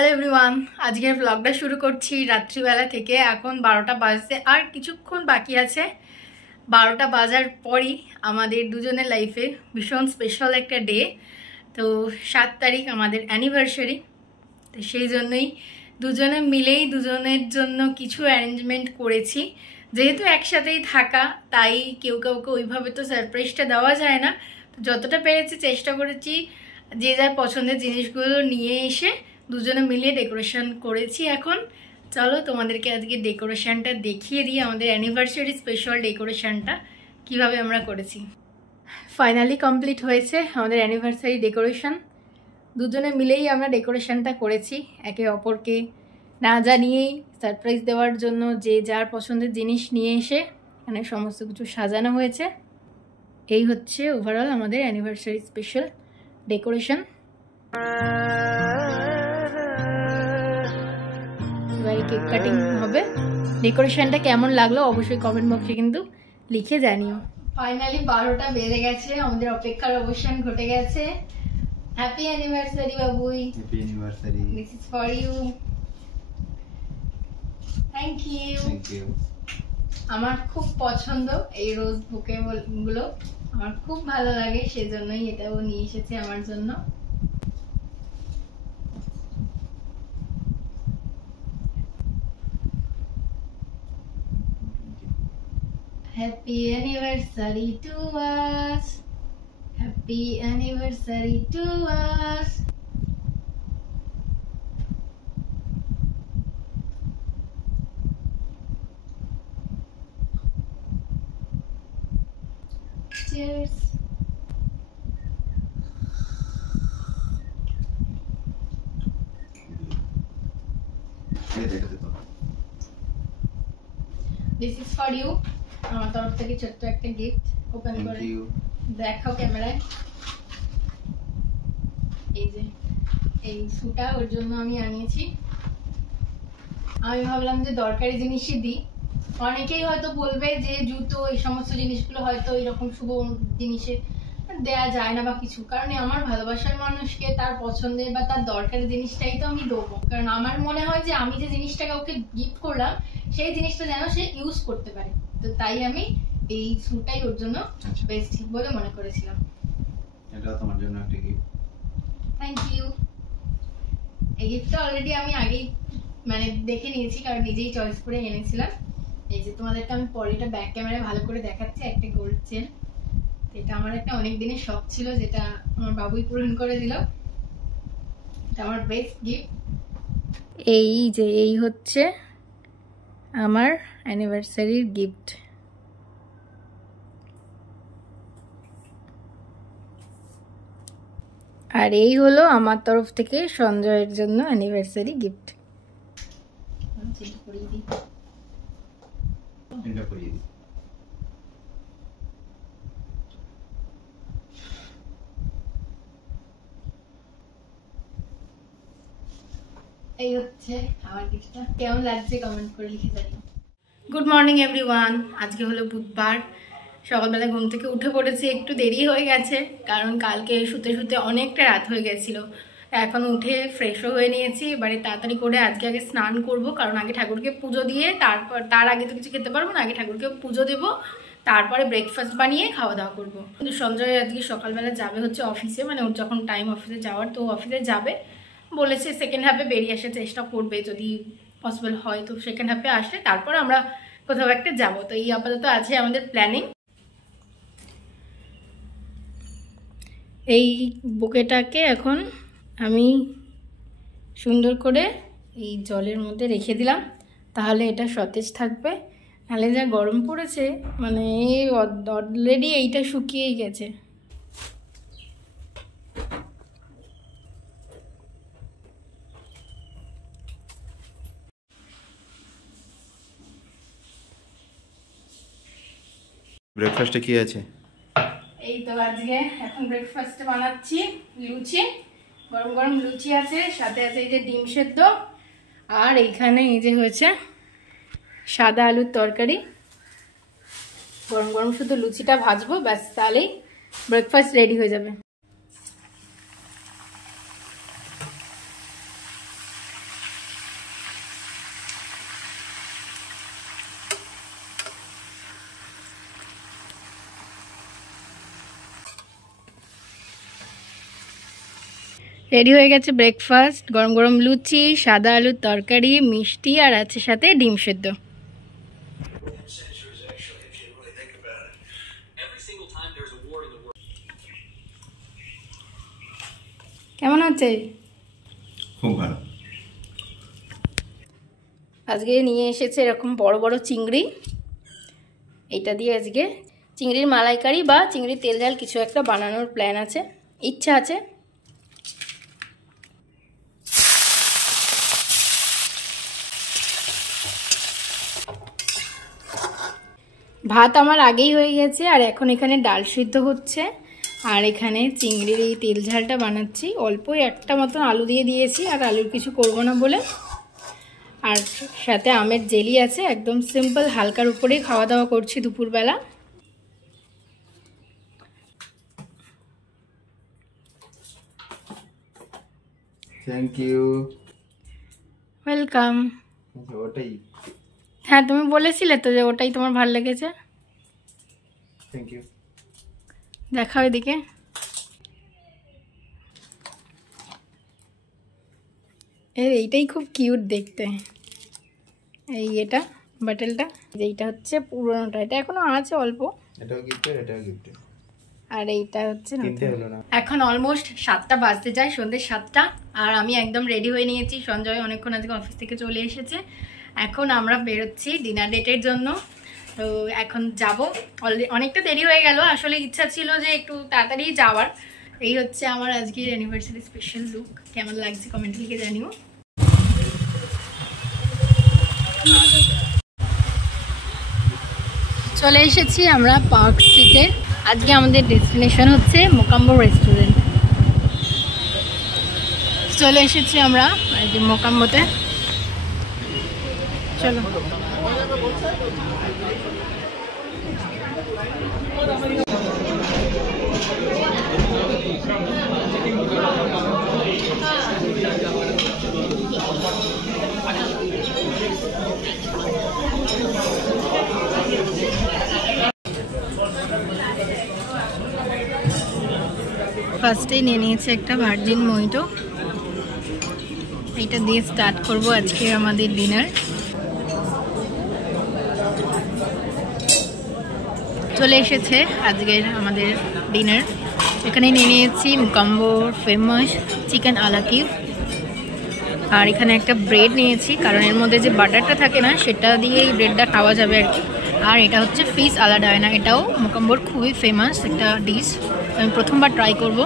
Hello everyone, আজকের ব্লগটা শুরু করছি রাত্রিবেলা থেকে। এখন 12টা বাজতে আর কিছুক্ষণ বাকি আছে। 12টা বাজার পরই আমাদের দুজনের লাইফে ভীষণ স্পেশাল একটা ডে। তো 7 তারিখ আমাদের অ্যানিভার্সারি। তো সেই জন্যই দুজনে মিলেই দুজনের জন্য কিছু অ্যারেঞ্জমেন্ট করেছি। যেহেতু একসাথেই থাকা, তাই কেউ কাউকে ওইভাবে তো সারপ্রাইজটা দেওয়া যায় না। তো যতটা পেরেছি চেষ্টা করেছি যে যার পছন্দের জিনিসগুলো নিয়ে এসে দুজনে মিলিয়ে ডেকোরেশন করেছি। এখন চলো তোমাদেরকে আজকে ডেকোরেশনটা দেখিয়ে দিই, আমাদের অ্যানিভার্সারি স্পেশাল ডেকোরেশনটা কিভাবে আমরা করেছি। ফাইনালি কমপ্লিট হয়েছে আমাদের অ্যানিভার্সারি ডেকোরেশন। দুজনে মিলেই আমরা ডেকোরেশনটা করেছি, একে অপরকে না জানিয়েই সারপ্রাইজ দেওয়ার জন্য যে যার পছন্দের জিনিস নিয়ে এসে এখানে সমস্ত কিছু সাজানো হয়েছে। এই হচ্ছে ওভারঅল আমাদের অ্যানিভার্সারি স্পেশাল ডেকোরেশন। এবারে কেক কাটিং হবে। ডেকোরেশনটা কেমন লাগলো অবশ্যই কমেন্ট বক্সে কিন্তু লিখে জানিও। ফাইনালি 12টা বেজে গেছে, আমাদের অপেক্ষার অবসান ঘটে গেছে। Happy anniversary Babui. Happy anniversary. This is for you. Thank you. আমার খুব পছন্দ এই রোজ বুকে গুলো, আমার খুব ভালো লাগে, সেজন্যই এটাও নিয়ে এসেছে আমার জন্য। Happy anniversary to us. Happy anniversary to us. Cheers. This is for you. আমার তরফ থেকে ছোট্ট একটা গিফট। ওপেন করে দেখাও ক্যামেরায়। এই যে এই সুটা ওর জন্য আমি আনিয়েছি। আমি ভাবলাম যে দরকারি জিনিসই দিই। অনেকেই হয়তো বলবে যে জুতো এই সমস্ত জিনিসগুলো হয়তো এরকম শুভ জিনিসে দেয়া যায় না বা কিছু, কারণ আমার ভালোবাসার মানুষকে তার পছন্দের বা তার দরকারি জিনিসটাই তো আমি দেবো। কারণ আমার মনে হয় যে আমি যে জিনিসটা কাউকে গিফট করলাম সেই জিনিসটা যেন সে ইউজ করতে পারে। তো তাই আমি এই সুটাই ওর জন্য বেস্ট বলে মনে করেছিলাম। এটা তোমার জন্য একটা গিফট। Thank you. এই গিফটটা অলরেডি আমি আগেই মানে দেখে নিয়েছি, কারণ নিজেই চয়েস করে এনেছিলাম। এই যে তোমাদেরকে আমি পরে এটা ব্যাক ক্যামেরায় ভালো করে দেখাচ্ছি। একটা গোল্ড চেন, এটা আমার একটা অনেক দিনের শখ ছিল, যেটা আমার বাবুই পূরণ করে দিল। এটা আমার বেস্ট গিফট। এই যে এই হচ্ছে আমার অ্যানিভার্সারির গিফট। আর এই হলো আমার তরফ থেকে সঞ্জয়ের জন্য অ্যানিভার্সারি গিফট। এই হচ্ছে আমার গিফটটা। কেমন লাগছে কমেন্ট করে লিখে জানিও। Good morning everyone. আজকে হলো বুধবার। সকালবেলা ঘুম থেকে উঠে পড়েছি, একটু দেরি হয়ে গেছে কারণ কালকে শুতে শুতে অনেকটা রাত হয়ে গেছিল। এখন উঠে ফ্রেশও হয়ে নিয়েছি। এবারে তাড়াতাড়ি করে আজকে আগে স্নান করব, কারণ আগে ঠাকুরকে পুজো দিয়ে তার আগে তো কিছু খেতে পারবো না। আগে ঠাকুরকে পুজো দেবো, তারপরে ব্রেকফাস্ট বানিয়ে খাওয়া দাওয়া করবো। কিন্তু সঞ্জয় আজকে সকালবেলা যাবে হচ্ছে অফিসে, মানে ওর যখন টাইম অফিসে যাওয়ার, তো অফিসে যাবে বলেছে। সেকেন্ড হাফে বেরিয়ে আসার চেষ্টা করবে, যদি পসিবল হয় তো সেকেন্ড হাফে আসলে তারপর আমরা কোথাও একটা যাবো। তো এই আপাতত আছে আমাদের প্ল্যানিং। এই বুকেটাকে এখন আমি সুন্দর করে এই জলের মধ্যে রেখে দিলাম, তাহলে এটা সতেজ থাকবে। নাহলে যা গরম পড়েছে, মানে অলরেডি এইটা শুকিয়েই গেছে। ব্রেকফাস্টে কি আছে? এই তো আজকে এখন ব্রেকফাস্টে বানাচ্ছি লুচি। গরম গরম লুচি আছে, সাথে আছে এই যে ডিম সেদ্ধ, আর এইখানে এই যে হয়েছে সাদা আলুর তরকারি। গরম গরম শুধু লুচিটা ভাজবো, ব্যাস, তাহলেই ব্রেকফাস্ট রেডি হয়ে যাবে। রেডি হয়ে গেছে ব্রেকফাস্ট, গরম গরম লুচি, সাদা আলুর তরকারি, মিষ্টি আর আছে সাথে ডিম সেদ্ধ। কেমন হচ্ছে? খুব ভালো। আজকে নিয়ে এসেছে এরকম বড় বড় চিংড়ি। এটা দিয়ে আজকে চিংড়ির মালাইকারি বা চিংড়ির তেল ঝাল কিছু একটা বানানোর প্ল্যান আছে, ইচ্ছা আছে। ভাত আমার আগেই হয়ে গেছে আর এখন এখানে ডাল সিদ্ধ হচ্ছে আর এখানে চিংড়ির এই তেল ঝালটা বানাচ্ছি। অল্পই একটা মতন আলু দিয়ে দিয়েছি আর আলুর কিছু করব না বলে। আর সাথে আমের জেলি আছে, একদম সিম্পল হালকার উপরেই খাওয়া দাওয়া করছি দুপুরবেলা। Thank you. ওয়েলকাম। ওটাই? হ্যাঁ, তুমি বলেছিলে তো যে ওটাই তোমার ভালো লেগেছে। Thank you. দেখাও এদিকে। এইটাই খুব কিউট দেখতে, এই এটা বাটেলটা। এইটা হচ্ছে পুরোনোটা, এটা এখনো আছে অল্প। এটাও গিফটের, এটাও গিফটের। আর এইটা হচ্ছে কিনতে হলো না। এখন অলমোস্ট 7টা বাজতে যায়, সন্ধ্যে 7টা। আর আমি একদম রেডি হয়ে নিয়েছি। সঞ্জয় অনেকক্ষণ আজকে অফিস থেকে চলে এসেছে। এখন আমরা বেরোচ্ছি ডিনার ডেটের জন্য। তো এখন যাব, অলরেডি অনেকটা দেরি হয়ে গেল। আসলে ইচ্ছা ছিল যে একটু তাড়াতাড়ি যাওয়ার। এই হচ্ছে আমার আজকের অ্যানিভার্সারি স্পেশাল লুক। কেমন লাগছে কমেন্ট লিখে জানিও। চলে এসেছি আমরা পার্ক স্ট্রিটে। আজকে আমাদের ডেস্টিনেশন হচ্ছে মোকাম্বো রেস্টুরেন্ট। চলে এসেছি আমরা এই যে মোকাম্বোতে। চলো। ফার্স্টেই নিয়ে নিয়েছে একটা ভার্জিন মহিটো। এটা দিয়ে স্টার্ট করব আজকে আমাদের ডিনার। চলে এসেছে আজকের আমাদের ডিনার। এখানে নিয়ে নিয়েছি মোকাম্বোর ফেমাস চিকেন আলাকিভ। আর এখানে একটা ব্রেড নিয়েছি, কারণ এর মধ্যে যে বাটারটা থাকে না সেটা দিয়ে এই ব্রেডটা খাওয়া যাবে আর কি। আর এটা হচ্ছে ফিশ আলা ডায়না, এটাও মোকাম্বোর খুবই ফেমাস একটা ডিশ। আমি প্রথমবার ট্রাই করব।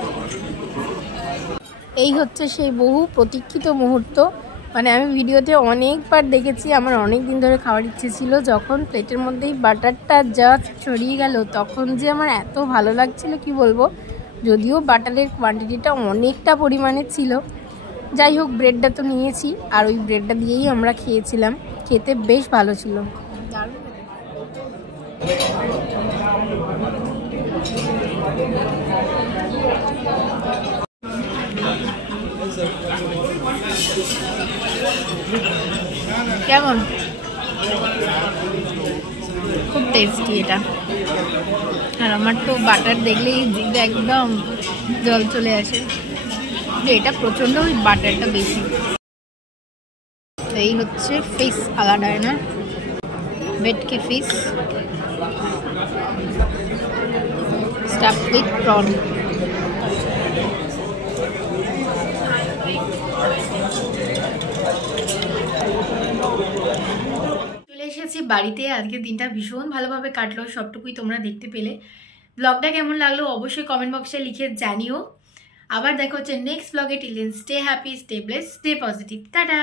এই হচ্ছে সেই বহু প্রতীক্ষিত মুহূর্ত। মানে আমি ভিডিওতে অনেকবার দেখেছি, আমার অনেক দিন ধরে খাওয়ার ইচ্ছে ছিল। যখন প্লেটের মধ্যেই বাটারটা জাস্ট ছড়িয়ে গেল তখন যে আমার এত ভালো লাগছিল কি বলবো। যদিও বাটারের কোয়ান্টিটিটা অনেকটা পরিমাণে ছিল, যাই হোক ব্রেডটা তো নিয়েছি আর ওই ব্রেডটা দিয়েই আমরা খেয়েছিলাম। খেতে বেশ ভালো ছিল। কেমন? খুব টেস্টি এটা। আর আমার তো বাটার দেখলেই জিভে একদম জল চলে আসে। এটা প্রচণ্ড ওই বাটারটা বেশি। এই হচ্ছে ফিশ আলা ডায়না, ভেটকি ফিশ স্টাফড উইথ প্রন। চলে এসেছি বাড়িতে। আজকের দিনটা ভীষণ ভালোভাবে কাটলো, সবটুকুই তোমরা দেখতে পেলে। ব্লগটা কেমন লাগলো অবশ্যই কমেন্ট বক্সে লিখে জানিও। আবার দেখা হচ্ছে নেক্সট ব্লগে। Till then stay happy, stay blessed, stay positive. Tata.